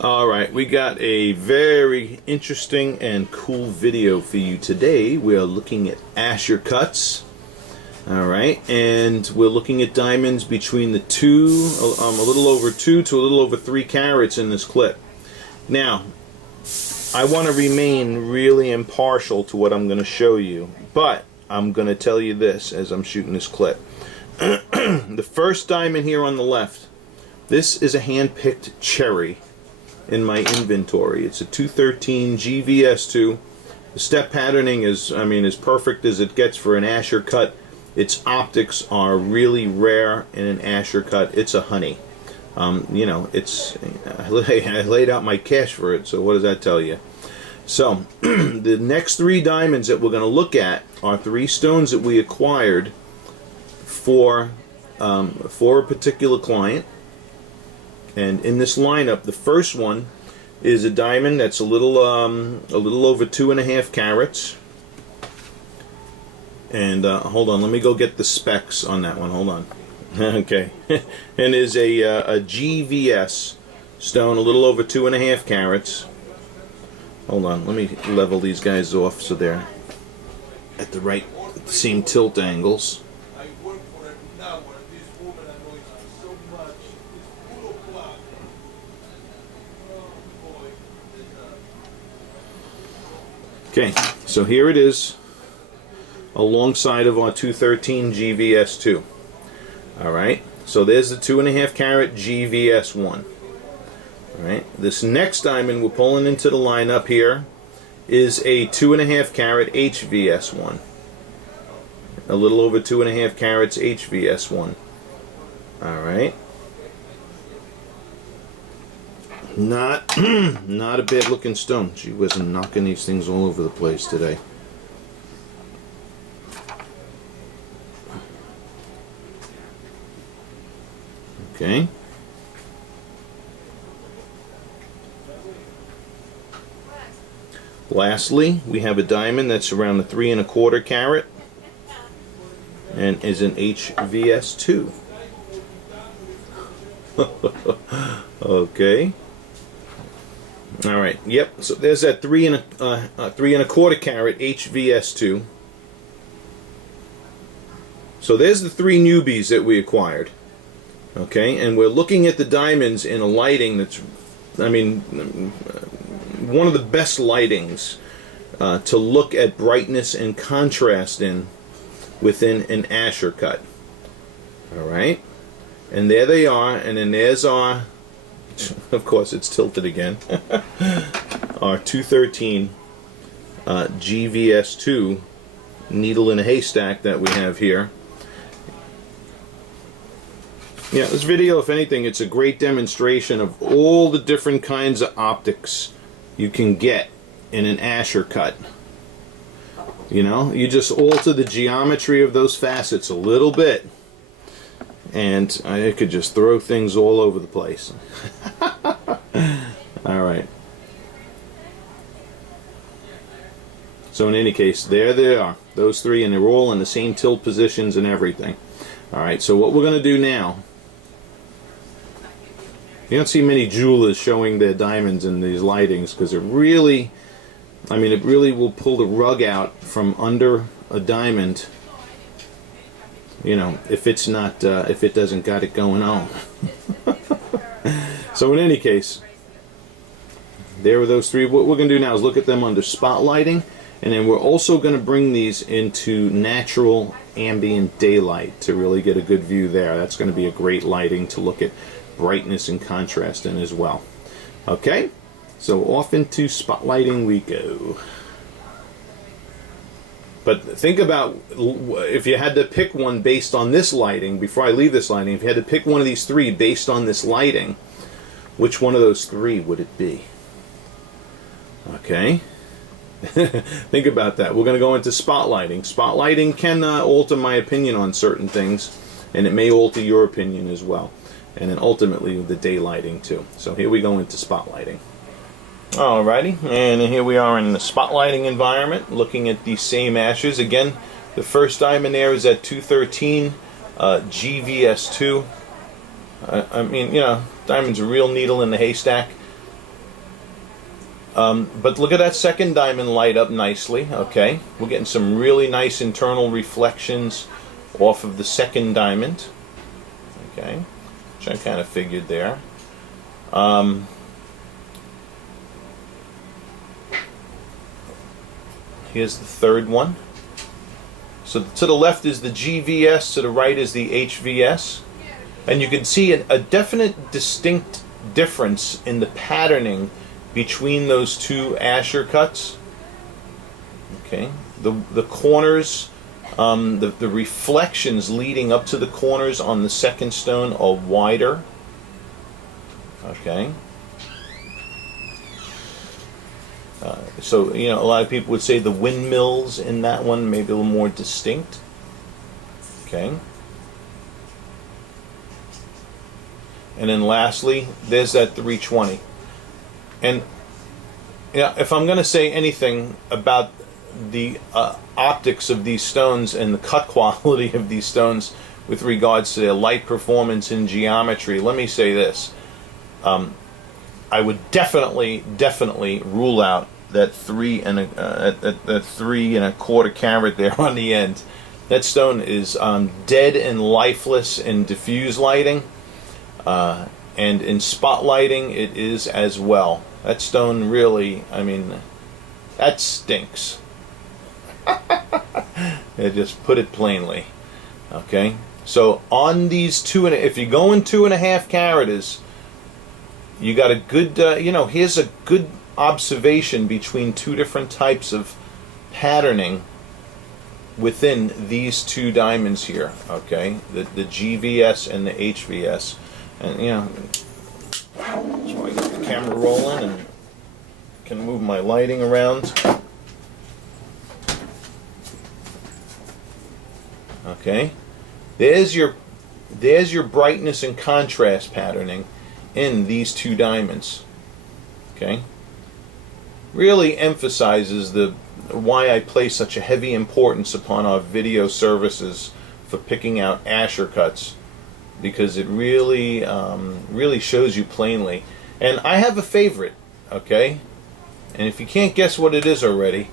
Alright, we got a very interesting and cool video for you today. We are looking at Asscher cuts. Alright, and we're looking at diamonds between the a little over 2 to a little over 3 carats in this clip. Now, I want to remain really impartial to what I'm going to show you, but I'm going to tell you this as I'm shooting this clip. The first diamond here on the left, this is a hand-picked cherry in my inventory. It's a 213 GVS2. The step patterning is, as perfect as it gets for an Asscher cut. Its optics are really rare in an Asscher cut. It's a honey. I laid out my cash for it, so what does that tell you? So, the next 3 diamonds that we're going to look at are 3 stones that we acquired for a particular client. And in this lineup, the first one is a diamond that's a little over 2.5 carats. And hold on, let me go get the specs on that one. Hold on. Okay, and is a GVS stone, a little over 2.5 carats. Hold on, let me level these guys off so they're at the same tilt angles. Okay, so here it is alongside of our 213 GVS2. Alright, so there's the 2.5 carat GVS1. Alright, this next diamond we're pulling into the lineup here is a 2.5 carat HVS1. A little over 2.5 carats HVS1. Alright. Not a bad looking stone. Gee whiz, I'm knocking these things all over the place today. Okay. Lastly, we have a diamond that's around the 3.25 carat and is an HVS2. Okay. All right. Yep. So there's that 3.25 carat HVS2. So there's the 3 newbies that we acquired. Okay, and we're looking at the diamonds in a lighting that's, one of the best lightings to look at brightness and contrast within an Asscher cut. All right, and there they are, and then there's our, of course it's tilted again, our 213 GVS2 needle in a haystack that we have here. Yeah, this video, if anything, it's a great demonstration of all the different kinds of optics you can get in an Asscher cut. You know, you just alter the geometry of those facets a little bit, and I could just throw things all over the place. Alright. So in any case, there they are. Those 3, and they're all in the same tilt positions and everything. Alright, so what we're going to do now, you don't see many jewelers showing their diamonds in these lightings because it really, it really will pull the rug out from under a diamond, if it's not, if it doesn't got it going on. So in any case, there are those 3. What we're going to do now is look at them under spotlighting, and then we're also going to bring these into natural ambient daylight to really get a good view there. That's going to be a great lighting to look at brightness and contrast in as well. Okay, so off into spotlighting we go. But think about if you had to pick one based on this lighting, before I leave this lighting, if you had to pick one of these 3 based on this lighting, which one of those 3 would it be? Okay. Think about that. We're going to go into spotlighting. Spotlighting can alter my opinion on certain things, and it may alter your opinion as well. And then ultimately the daylighting too. So here we go into spotlighting. Alrighty, and here we are in the spotlighting environment, looking at these same Asschers. Again, the first diamond there is at 213 GVS2. Diamond's a real needle in the haystack. But look at that second diamond light up nicely, okay? We're getting some really nice internal reflections off of the second diamond, okay? Which I kind of figured there. Here's the third one. So to the left is the GVS, to the right is the HVS. And you can see a definite, distinct difference in the patterning between those two Asscher cuts. Okay, the corners, the reflections leading up to the corners on the second stone are wider. Okay. So, you know, a lot of people would say the windmills in that one may be a little more distinct. Okay. And then lastly, there's that 320. And yeah, if I'm going to say anything about the optics of these stones and the cut quality of these stones with regards to their light performance in geometry, let me say this. I would definitely rule out that 3 3¼ carat there on the end. That stone is dead and lifeless in diffuse lighting, and in spotlighting it is as well. That stone really, I mean, that stinks. I just put it plainly. Okay, so on these if you're going 2½ carats, you got a good, you know, here's a good observation between two different types of patterning within these two diamonds here. Okay, the GVS and the HVS, and you know, so I get the camera rolling and can move my lighting around. Okay, there's your brightness and contrast patterning in these two diamonds. Okay, really emphasizes why I place such a heavy importance upon our video services for picking out Asscher cuts, because it really really shows you plainly. And I have a favorite, okay, and if you can't guess what it is already,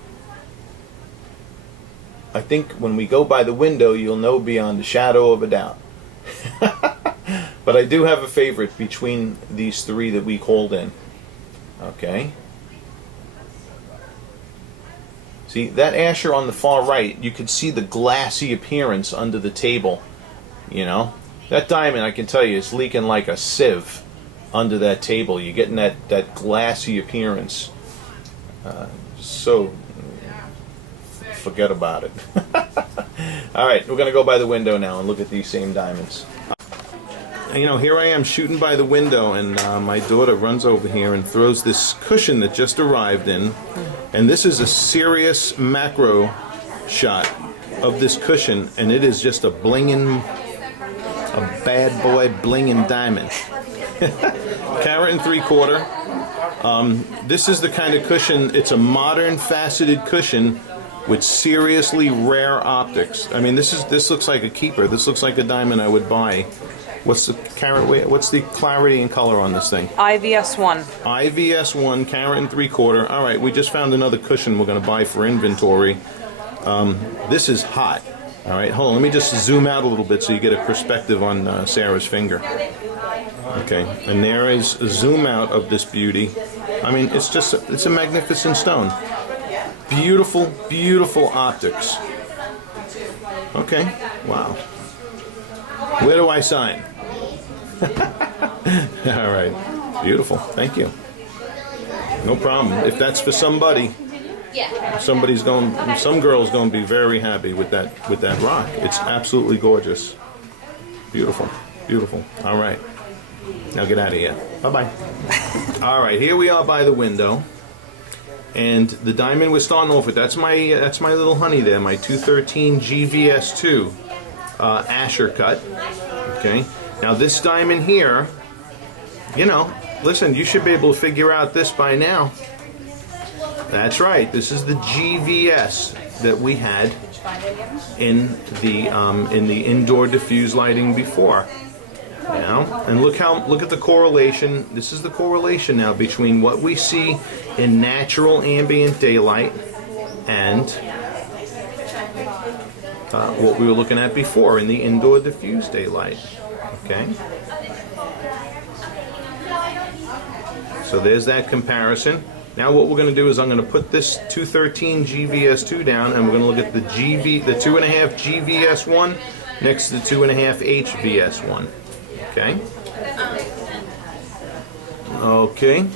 I think when we go by the window you'll know beyond a shadow of a doubt. But I do have a favorite between these three that we called in. Okay. See, that Asscher on the far right, you can see the glassy appearance under the table. You know, that diamond, I can tell you, is leaking like a sieve under that table. You're getting that glassy appearance. So, forget about it. All right, we're going to go by the window now and look at these same diamonds. You know, here I am shooting by the window, and my daughter runs over here and throws this cushion that just arrived in. And this is a serious macro shot of this cushion, and it is just a bad boy blinging diamond. 1¾ carat. This is the kind of cushion, it's a modern faceted cushion with seriously rare optics. I mean, this looks like a keeper. This looks like a diamond I would buy. What's the carat weight? What's the clarity and color on this thing? IVS1. IVS1, 1¾ carat. All right, we just found another cushion we're going to buy for inventory. This is hot. All right, hold on. Let me just zoom out a little bit so you get a perspective on Sarah's finger. Okay, and there is a zoom out of this beauty. I mean, it's a magnificent stone. Beautiful, beautiful optics. Okay, wow. Where do I sign? All right, beautiful. Thank you. No problem. If that's for somebody, some girl's going to be very happy with that rock. It's absolutely gorgeous. Beautiful, beautiful. All right, now get out of here. Bye-bye. All right, here we are by the window, and the diamond we're starting off with. That's my little honey there, my 213 GVS2 Asscher cut. Okay. Now this diamond here, you know, listen, you should be able to figure out this by now. That's right. This is the GVS that we had in the indoor diffuse lighting before. Now, and look at the correlation. This is the correlation now between what we see in natural ambient daylight and what we were looking at before in the indoor diffused daylight. Okay. So there's that comparison. Now what we're going to do is I'm going to put this 213 GVS2 down, and we're going to look at the 2.5 GVS1 next to the 2.5 HVS1. Okay. Okay.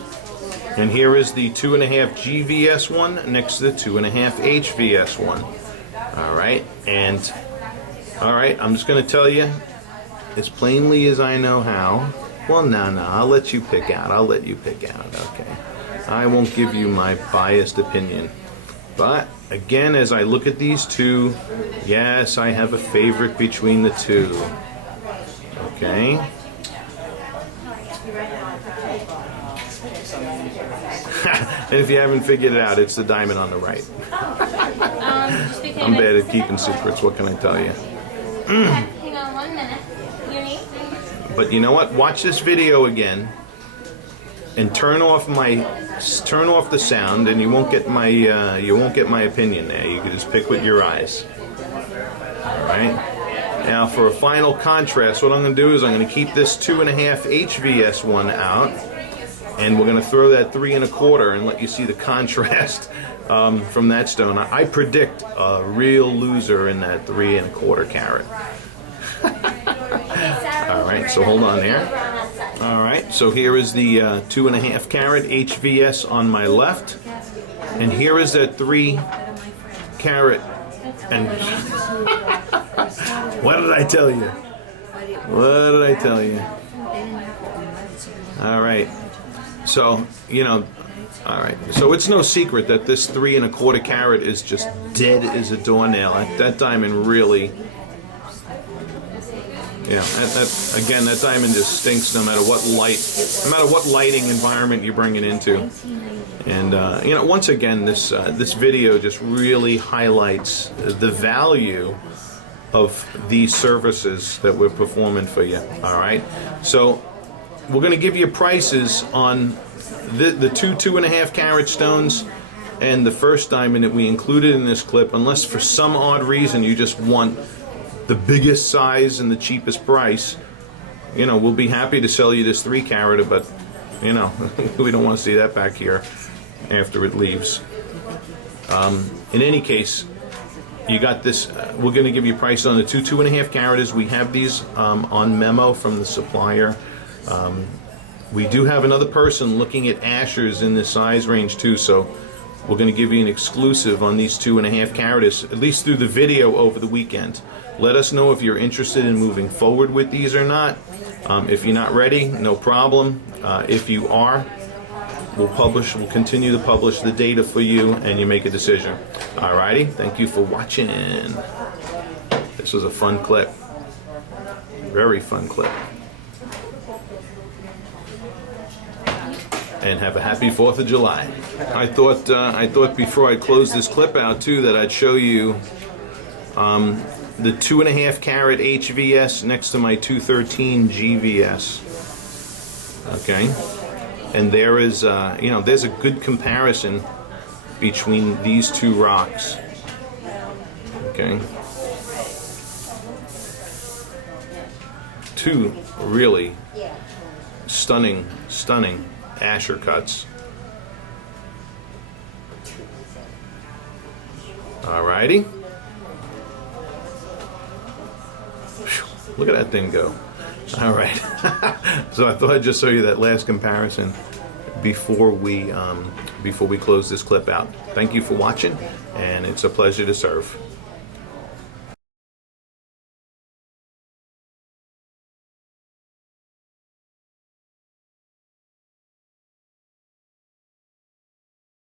And here is the 2.5 GVS1 next to the 2.5 HVS1. All right. And all right, I'm just going to tell you as plainly as I know how. Well, no, I'll let you pick out. Okay. I won't give you my biased opinion. But again, as I look at these two, yes, I have a favorite between the two. Okay. And if you haven't figured it out, it's the diamond on the right. I'm bad at keeping secrets, what can I tell you? Hang on 1 minute. Your name? But you know what? Watch this video again and turn off the sound, and you won't get my opinion there. You can just pick with your eyes. All right. Now for a final contrast, what I'm going to do is I'm going to keep this 2.5 HVS1 out, and we're going to throw that 3 1/4 and let you see the contrast from that stone. I predict a real loser in that 3 1/4 carat. All right, so hold on there. All right, so here is the 2.5 carat HVS on my left, and here is that 3 carat. And what did I tell you? What did I tell you? All right, so all right, so it's no secret that this 3 1/4 carat is just dead as a doornail. That diamond really. Yeah, again, that diamond just stinks no matter what lighting environment you bring it into. And once again, this video just really highlights the value of these services that we're performing for you. All right, so we're going to give you prices on the 2.5 carat stones and the first diamond that we included in this clip, unless for some odd reason you just want the biggest size and the cheapest price. We'll be happy to sell you this 3 carat, but we don't want to see that back here after it leaves. In any case, you got this. We're going to give you a price on the 2.5 carat. We have these on memo from the supplier. We do have another person looking at Ascher's in this size range too, so we're going to give you an exclusive on these 2.5 carats, at least through the video over the weekend. Let us know if you're interested in moving forward with these or not. If you're not ready, no problem. If you are, we'll continue to publish the data for you, and you make a decision. Alrighty, thank you for watching. This was a fun clip. Very fun clip. And have a happy 4th of July. I thought before I close this clip out too that I'd show you the 2.5 carat HVS next to my 213 GVS. Okay, and there is there's a good comparison between these two rocks. Okay, two really stunning Asscher cuts. Alrighty. Look at that thing go. Alright. So I thought I'd just show you that last comparison before we close this clip out. Thank you for watching, and it's a pleasure to serve.